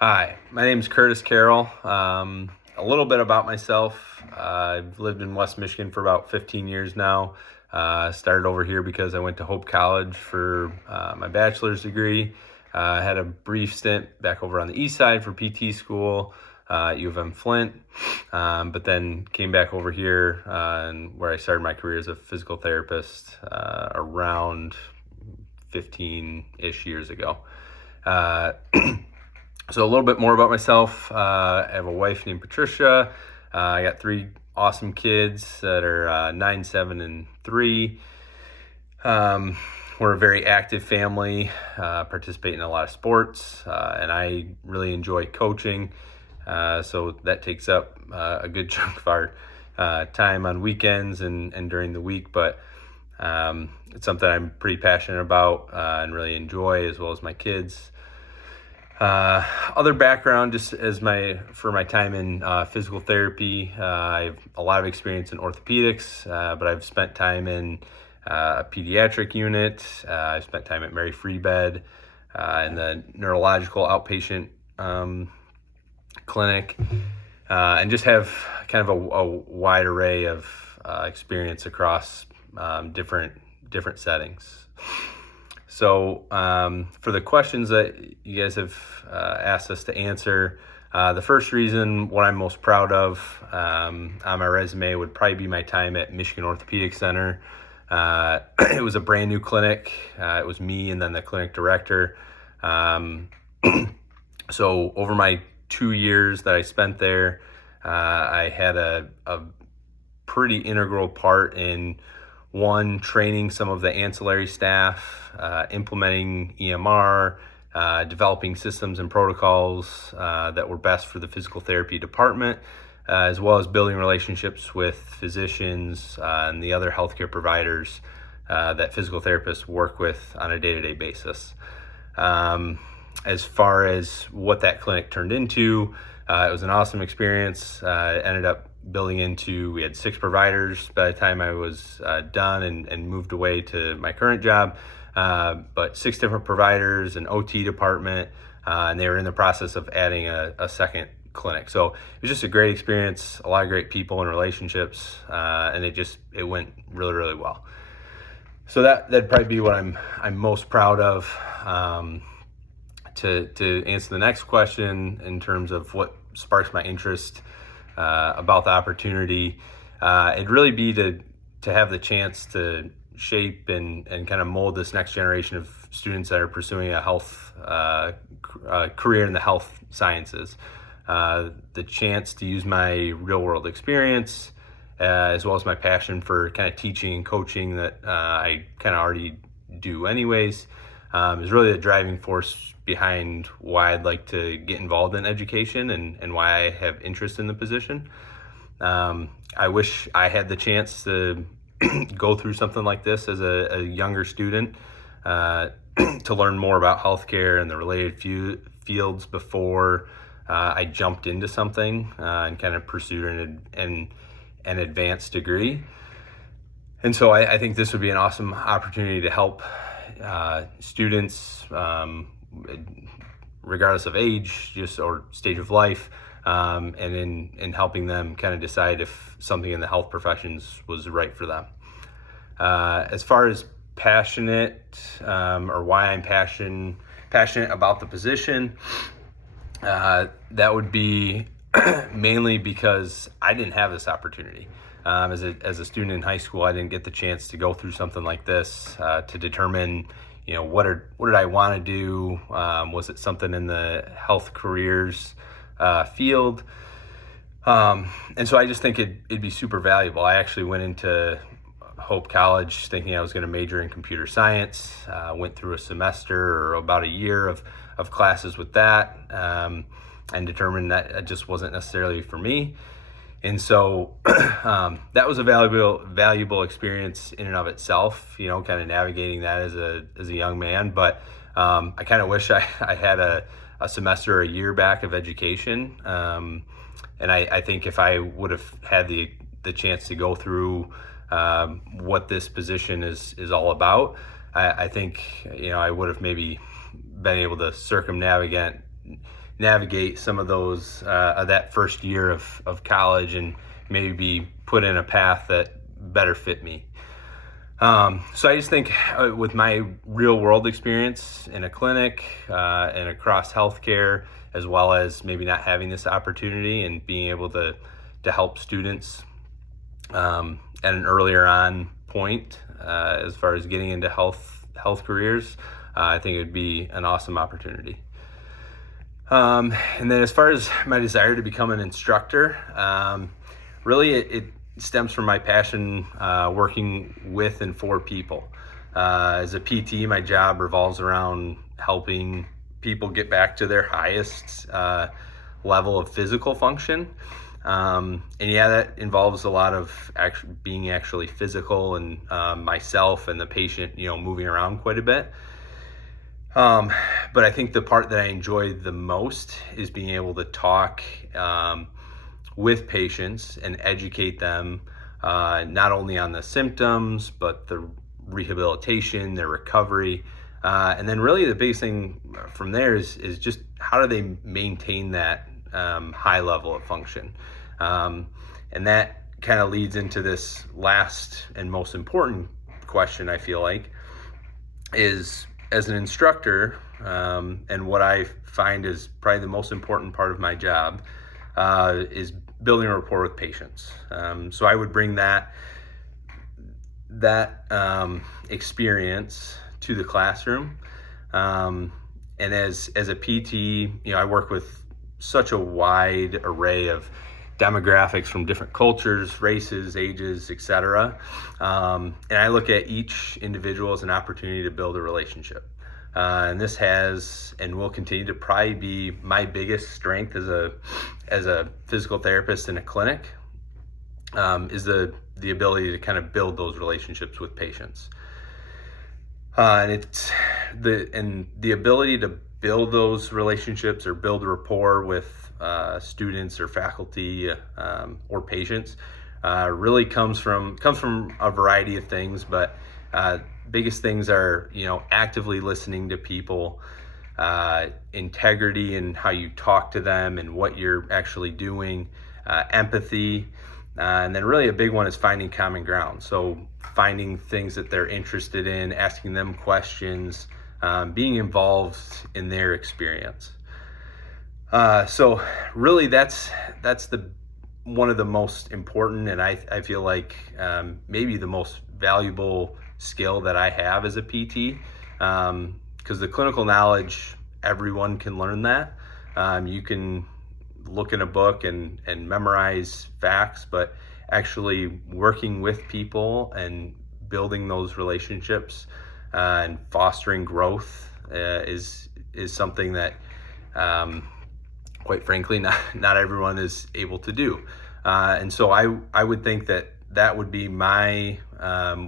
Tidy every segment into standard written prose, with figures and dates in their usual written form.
Hi, my name is Curtis Carroll. A little bit about myself. I've lived in West Michigan for about 15 years now. Started over here because I went to Hope College for my bachelor's degree. Had a brief stint back over on the east side for PT school at U of M Flint, but then came back over here and where I started my career as a physical therapist around 15-ish years ago. Uh, So a little bit more about myself. I have a wife named Patricia. I got three awesome kids that are 9, 7, and 3. We're a very active family, participate in a lot of sports, and I really enjoy coaching. So that takes up a good chunk of our time on weekends and during the week. But it's something I'm pretty passionate about and really enjoy, as well as my kids. Other background, just for my time in physical therapy, I have a lot of experience in orthopedics, but I've spent time in a pediatric unit. I've spent time at Mary Free Bed in the neurological outpatient clinic, and just have kind of a wide array of experience across different settings. So for the questions that you guys have asked us to answer, the first reason, what I'm most proud of on my resume would probably be my time at Michigan Orthopedic Center. It was a brand new clinic. It was me and then the clinic director. So over my 2 years that I spent there, I had a pretty integral part in training some of the ancillary staff, implementing EMR, developing systems and protocols that were best for the physical therapy department, as well as building relationships with physicians and the other healthcare providers that physical therapists work with on a day-to-day basis. As far as what that clinic turned into, it was an awesome experience. It ended up we had 6 providers by the time I was done and moved away to my current job, but 6 different providers, an OT department, and they were in the process of adding a second clinic. So it was just a great experience, a lot of great people and relationships, and it went really, really well. So that'd probably be what I'm most proud of. To answer the next question in terms of what sparks my interest about the opportunity, it'd really be to have the chance to shape and kind of mold this next generation of students that are pursuing a health career in the health sciences. The chance to use my real world experience as well as my passion for kind of teaching and coaching that I kind of already do anyways, is really the driving force behind why I'd like to get involved in education and why I have interest in the position. I wish I had the chance to go through something like this as a younger student, to learn more about healthcare and the related fields before I jumped into something and kind of pursued an advanced degree. And so I think this would be an awesome opportunity to help students, regardless of age, or stage of life, and in helping them kind of decide if something in the health professions was right for them. As far as passionate, or why I'm passionate about the position, that would be mainly because I didn't have this opportunity. As a student in high school, I didn't get the chance to go through something like this to determine, what did I want to do? Was it something in the health careers field? And so I just think it'd be super valuable. I actually went into Hope College thinking I was going to major in computer science. Went through a semester or about a year of classes with that, and determined that it just wasn't necessarily for me. And so that was a valuable experience in and of itself, kind of navigating that as a young man. But I kind of wish I had a semester or a year back of education. And I think if I would have had the chance to go through what this position is all about, I think, I would have maybe been able to circumnavigate navigate some of those that first year of college and maybe put in a path that better fit me. So I just think with my real world experience in a clinic and across healthcare, as well as maybe not having this opportunity and being able to help students at an earlier on point as far as getting into health careers, I think it would be an awesome opportunity. And then as far as my desire to become an instructor, really it stems from my passion working with and for people. As a PT, my job revolves around helping people get back to their highest level of physical function. And yeah, that involves a lot of being actually physical and myself and the patient, moving around quite a bit. But I think the part that I enjoy the most is being able to talk with patients and educate them not only on the symptoms, but the rehabilitation, their recovery. And then really the biggest thing from there is just how do they maintain that high level of function. And that kind of leads into this last and most important question, I feel like, is as an instructor, and what I find is probably the most important part of my job, is building a rapport with patients. So I would bring that experience to the classroom. And as a PT, I work with such a wide array of demographics from different cultures, races, ages, etc. And I look at each individual as an opportunity to build a relationship. And this has and will continue to probably be my biggest strength as a physical therapist in a clinic, is the ability to kind of build those relationships with patients. And it's the ability to build those relationships or build a rapport with students or faculty or patients really comes from a variety of things, but biggest things are actively listening to people, integrity in how you talk to them and what you're actually doing, empathy, and then really a big one is finding common ground. So finding things that they're interested in, asking them questions, being involved in their experience. So really that's one of the most important, and I feel like maybe the most valuable skill that I have as a PT, because the clinical knowledge, everyone can learn that. You can look in a book and memorize facts, but actually working with people and building those relationships and fostering growth is something that quite frankly not everyone is able to do. And so I would think that would be my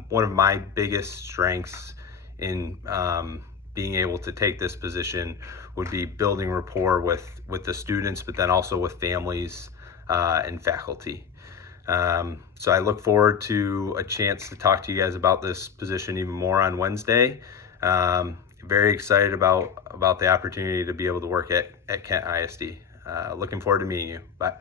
one of my biggest strengths in being able to take this position, would be building rapport with the students, but then also with families and faculty. So I look forward to a chance to talk to you guys about this position even more on Wednesday. Very excited about the opportunity to be able to work at Kent ISD. Looking forward to meeting you. Bye.